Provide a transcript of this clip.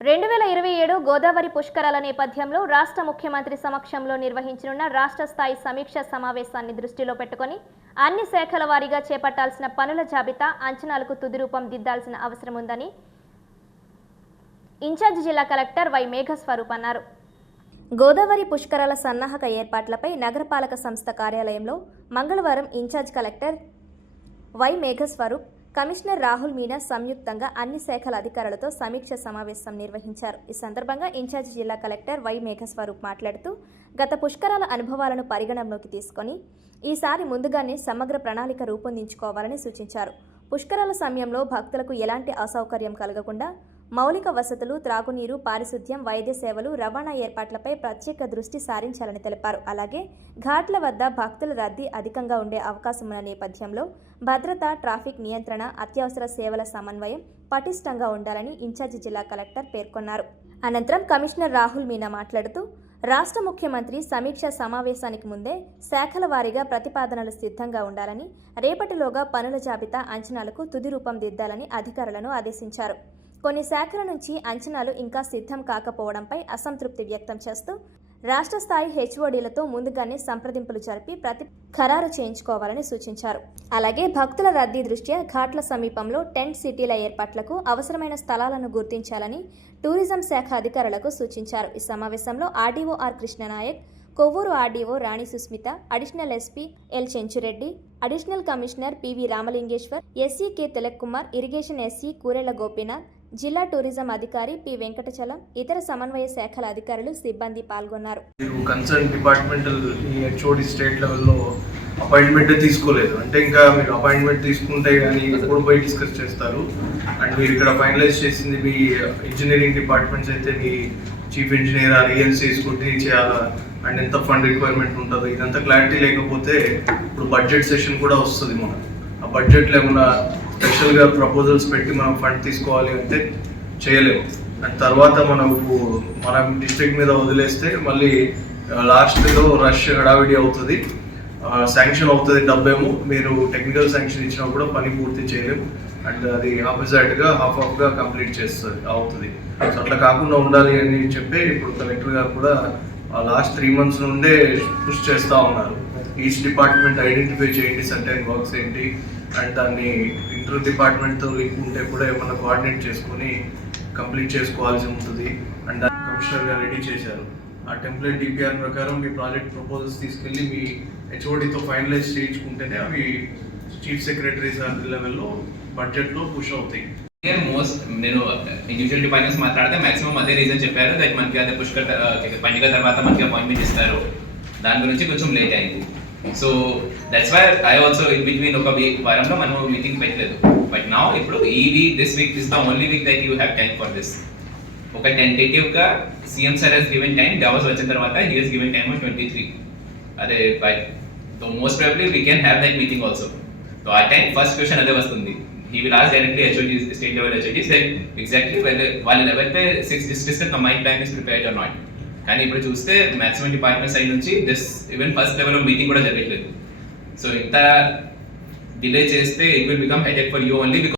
రెండు వేల ఇరవై ఏడు గోదావరి పుష్కరాల నేపథ్యంలో రాష్ట్ర ముఖ్యమంత్రి సమక్షంలో నిర్వహించనున్న రాష్ట్ర స్థాయి సమీక్ష సమావేశాన్ని దృష్టిలో పెట్టుకొని అన్ని శాఖల వారీగా చేపట్టాల్సిన పనుల జాబితా అంచనాలకు తుది రూపం దిద్దాల్సిన అవసరం ఉందని ఇన్ఛార్జి జిల్లా కలెక్టర్ వై మేఘస్వరూప్ అన్నారు. గోదావరి పుష్కరాల సన్నాహక ఏర్పాట్లపై నగరపాలక సంస్థ కార్యాలయంలో మంగళవారం in charge collector Y Meghaswaroop commissioner Rahul Meena సంయుక్తంగా అన్ని శాఖల అధికారులతో సమీక్ష సమావేశం నిర్వహించారు. ఈ సందర్భంగా ఇన్ఛార్జి జిల్లా కలెక్టర్ వై మేఘస్వరూప్ మాట్లాడుతూ గత పుష్కరాల అనుభవాలను పరిగణనలోకి తీసుకొని ఈసారి ముందుగానే సమగ్ర ప్రణాళిక రూపొందించుకోవాలని సూచించారు. పుష్కరాల సమయంలో భక్తులకు ఎలాంటి అసౌకర్యం కలగకుండా మౌలిక వసతులు త్రాగునీరు పారిశుద్ధ్యం వైద్య సేవలు రవాణా ఏర్పాట్లపై ప్రత్యేక దృష్టి సారించాలని తెలిపారు. అలాగే ఘాట్ల వద్ద భక్తుల రద్దీ అధికంగా ఉండే అవకాశం ఉన్న నేపథ్యంలో భద్రత ట్రాఫిక్ నియంత్రణ అత్యవసర సేవల సమన్వయం పటిష్టంగా ఉండాలని ఇన్ఛార్జి జిల్లా కలెక్టర్ పేర్కొన్నారు. అనంతరం కమిషనర్ రాహుల్ మీనా మాట్లాడుతూ రాష్ట్ర ముఖ్యమంత్రి సమీక్ష సమావేశానికి ముందే శాఖల వారీగా ప్రతిపాదనలు సిద్ధంగా ఉండాలని రేపటిలోగా పనుల జాబితా అంచనాలకు తుది రూపం దిద్దాలని అధికారులను ఆదేశించారు. కొన్ని శాఖల నుంచి అంచనాలు ఇంకా సిద్ధం కాకపోవడంపై అసంతృప్తి వ్యక్తం చేస్తూ రాష్ట్ర స్థాయి హెచ్ఓడీలతో ముందుగానే సంప్రదింపులు జరిపి ప్రతి ఖరారు చేయించుకోవాలని సూచించారు. అలాగే భక్తుల రద్దీ దృష్ట్యా ఘాట్ల సమీపంలో టెంట్ సిటీల ఏర్పాట్లకు అవసరమైన స్థలాలను గుర్తించాలని టూరిజం శాఖ అధికారులకు సూచించారు. ఈ సమావేశంలో RDO R Krishnanayak Kovvur RDO Rani Susmitha additional SP L Chenchureddy additional commissioner P V Ramalingeswar SE K Tilak Kumar irrigation SE Kurella Gopinath జిల్లా టూరిజం అధికారి పి వెంకటచలం ఇతర సమన్వయ శాఖల అధికారులు సిబ్బంది పాల్గొన్నారు. మీరు కన్సర్న్ డిపార్ట్మెంటల్ హెచ్ఓడి స్టేట్ లెవెల్లో అపాయింట్మెంట్ తీసుకోలేదు. అంటే ఇంకా మీరు అపాయింట్మెంట్ తీసుకుంటే కానీ ఎప్పుడు పోయి డిస్కస్ చేస్తారు? అండ్ మీరు ఇక్కడ ఫైనలైజ్ చేసింది మీ ఇంజనీరింగ్ డిపార్ట్మెంట్స్ అయితే మీ చీఫ్ ఇంజనీర్ ఆ రియల్సీస్ చేయాలా? అండ్ ఎంత ఫండ్ రిక్వైర్మెంట్ ఉంటుందో? ఇదంతా క్లారిటీ లేకపోతే ఇప్పుడు బడ్జెట్ సెషన్ కూడా వస్తుంది మనకు ఆ బడ్జెట్ లేకుండా స్పెషల్గా ప్రపోజల్స్ పెట్టి మనం ఫండ్ తీసుకోవాలి అంటే చేయలేము. అండ్ తర్వాత మనకు మనం డిస్ట్రిక్ట్ మీద వదిలేస్తే మళ్ళీ లాస్ట్లో రష్ హడావిడి అవుతుంది. శాంక్షన్ అవుతుంది డబ్బేమో. మీరు టెక్నికల్ శాంక్షన్ ఇచ్చినా కూడా పని పూర్తి చేయలేము. అండ్ అది ఆపోజిట్గా హాఫ్ హాఫ్గా కంప్లీట్ చేస్తుంది అవుతుంది. సో అట్లా కాకుండా ఉండాలి అని చెప్పి ఇప్పుడు కలెక్టర్ గారు కూడా లాస్ట్ త్రీ మంత్స్ నుండే పుష్ చేస్తూ ఉన్నారు. ఈచ్ డిపార్ట్మెంట్ ఐడెంటిఫై చేయండి సర్టైన్ వర్క్స్ ఏంటి అండ్ దాన్ని ఇంటర్ డిపార్ట్మెంట్తో లింక్ ఉంటే కూడా ఏమన్నా కోఆర్డినేట్ చేసుకొని కంప్లీట్ చేసుకోవాల్సి ఉంటుంది. అండ్ కమిషనర్ గారు రెడీ చేశారు. ఆ టెంప్లెట్ డిపిఆర్ ప్రకారం మీ ప్రాజెక్ట్ ప్రపోజల్స్ తీసుకెళ్ళి మీ హెచ్ఓడితో ఫైనలైజ్ చేయించుకుంటేనే అవి చీఫ్ సెక్రటరీ సార్ లెవెల్లో బడ్జెట్లో పుష్ అవుతాయి. మోస్ట్ నేను ఇండివిజువల్ డిపార్ట్మెంట్స్ మాట్లాడితే మాక్సిమం అదే రీజన్ చెప్పారు. దట్ మనకి అదే పుష్కర్ పండుగ తర్వాత మనకి అపాయింట్మెంట్ ఇస్తారు. దాని గురించి కొంచెం లేట్ అయింది. So that's why I also in between ఒక వారంలో మనం మీటింగ్ పెట్టలేదు. బట్ నా ఇప్పుడు ఈ week this week is the only week that you have time for this ఒక టెంటేటివ్గా CM sir he's given time Davos వచ్చిన తర్వాత he he's given time twenty three అదే by so most probably we can have that meeting also so ఆ time first question అదే వస్తుంది. He will ask directly HOD state level HODs like exactly వాళ్ళు ఎవరైతే six districts combine plan is prepared or not కానీ ఇప్పుడు చూస్తే maximum department side నుంచి just even first level meeting కూడా జరగట్లేదు. సో ఇంత డిలే చేస్తే it will become headache for you only